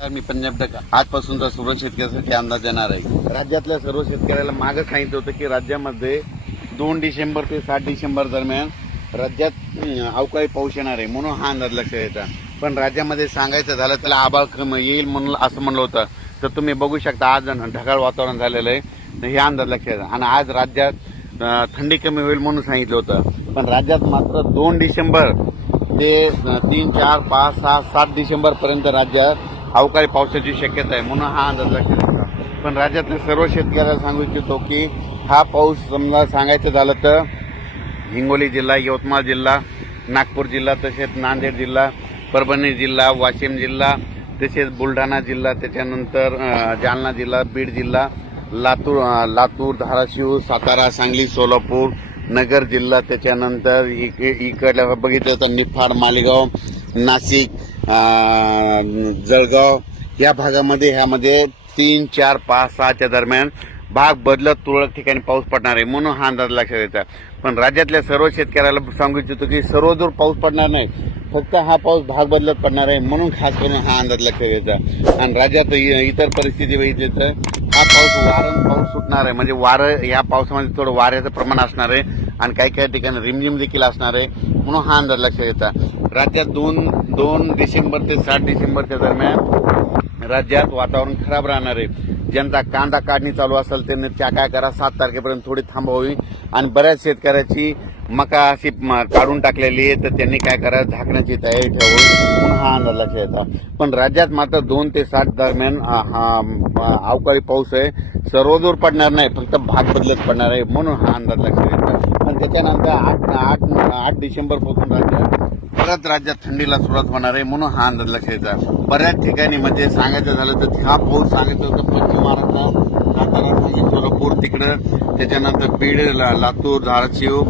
मी पंजाब तक आजपासूनचा सर्व शेतकऱ्यांसाठी अंदाज देणार आहे। राज्यातल्या सर्व शेतकऱ्याला मागे सांगितलं होतं की राज्यामध्ये 2 डिसेंबर ते 7 डिसेंबर दरम्यान राज्यात अवकाळी पाऊस येणार आहे, म्हणून हा अंदाज लक्षात यायचा। पण राज्यामध्ये सांगायचं झालं त्याला आभाळ कमी येईल म्हणून असं म्हणलं होतं, तर तुम्ही बघू शकता आज ढगाळ वातावरण झालेलं आहे, हे अंदाज लक्षात यायचा। आणि आज राज्यात थंडी कमी होईल म्हणून सांगितलं होतं, पण राज्यात मात्र 2 डिसेंबर ते 3, 4, 5, 6, 7 डिसेंबर पर्यंत राज्यात अवकाळी पावसाची शक्यता आहे, म्हणून हा अंदाज लक्षात येतो। पण राज्यातल्या सर्व शेतकऱ्याला सांगू इच्छितो की हा पाऊस समजा सांगायचं झालं तर हिंगोली जिल्हा, यवतमाळ जिल्हा, नागपूर जिल्हा, तसेच नांदेड जिल्हा, परभणी जिल्हा, वाशिम जिल्हा, तसेच बुलढाणा जिल्हा, त्याच्यानंतर जालना जिल्हा, बीड जिल्हा, लातूर, धाराशिव, सातारा, सांगली, सोलापूर, नगर जिल्हा, त्याच्यानंतर इकडल्या बघितलं तर निफाड, मालेगाव, नाशिक, जळगाव या भागामध्ये ह्यामध्ये 3, 4, 5, 6च्या दरम्यान भाग बदलत तुरळक ठिकाणी पाऊस पडणार आहे, म्हणून हा अंदाज लक्षात येतात। पण राज्यातल्या सर्व शेतकऱ्याला सांगू इच्छितो की सर्वदूर पाऊस पडणार नाही, फक्त हा पाऊस भाग बदलत पडणार आहे, म्हणून खास करून हा अंदाज लक्षात येतात। आणि राज्यात इतर परिस्थिती बघितली तर हा पाऊस वारण पाऊस सुटणार आहे, म्हणजे वारं या पावसामध्ये थोडं वाऱ्याचं प्रमाण असणार आहे आणि काही ठिकाणी रिमझिम देखील असणार आहे, म्हणून हा अंदाज लक्षात येतात। राज्यात 2 डिसेंबर ते 7 डिसेंबरच्या दरम्यान राज्यात वातावरण खराब राहणार आहे। ज्यांचा कांदा काढणी चालू असेल त्यांनी त्या काय करा 7 तारखेपर्यंत थोडी थांबवावी, आणि बऱ्याच शेतकऱ्याची मका अशी काढून टाकलेली आहे, तर त्यांनी काय करा झाकण्याची तयारी ठेवावी, म्हणून हा अंदाज लक्षात येतात। पण राज्यात मात्र 2 ते 7 दरम्यान अवकाळी पाऊस आहे, सर्वदूर पडणार नाही, फक्त भाग बदलत पडणार आहे, म्हणून हा अंदाज लक्षात येतात। आणि त्याच्यानंतर 8 डिसेंबर पासून परत राज्यात थंडीला सुरुवात होणार आहे, म्हणून हा अंदाज लक्षात येतात। बऱ्याच ठिकाणी म्हणजे सांगायचं झालं तर हा पाऊस सांगायचं होतं पश्चिम महाराष्ट्रात, सातारा, सांगली, सोलापूर तिकडं, त्याच्यानंतर बीड, लातूर, धाराशिव,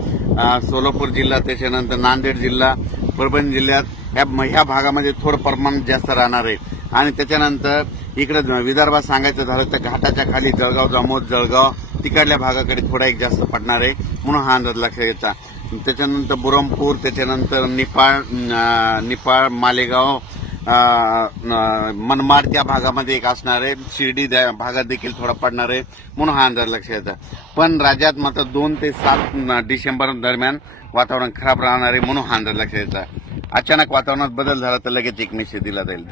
सोलापूर जिल्हा, त्याच्यानंतर नांदेड जिल्हा, परभणी जिल्ह्यात ह्या भागामध्ये थोडं प्रमाण जास्त राहणार आहे। आणि त्याच्यानंतर इकडे विदर्भात सांगायचं झालं तर घाटाच्या खाली जळगाव, जामोद, जळगाव तिकडल्या भागाकडे थोडा एक जास्त पडणार आहे, म्हणून हा अंदाज लक्षात येतात। त्याच्यानंतर बुरहानपूर, त्याच्यानंतर निफाड, मालेगाव, मनमाड त्या भागामध्ये एक असणार आहे, शिर्डी भागात देखील थोडा पडणार आहे, म्हणून हा अंदाज लक्षात येतात। पण राज्यात मात्र 2 ते 7 डिसेंबर दरम्यान वातावरण खराब राहणार आहे, म्हणून हा अंदाज लक्षात येतात। अचानक वातावरणात बदल झाला तर लगेच एक मेसेज दिला जाईल।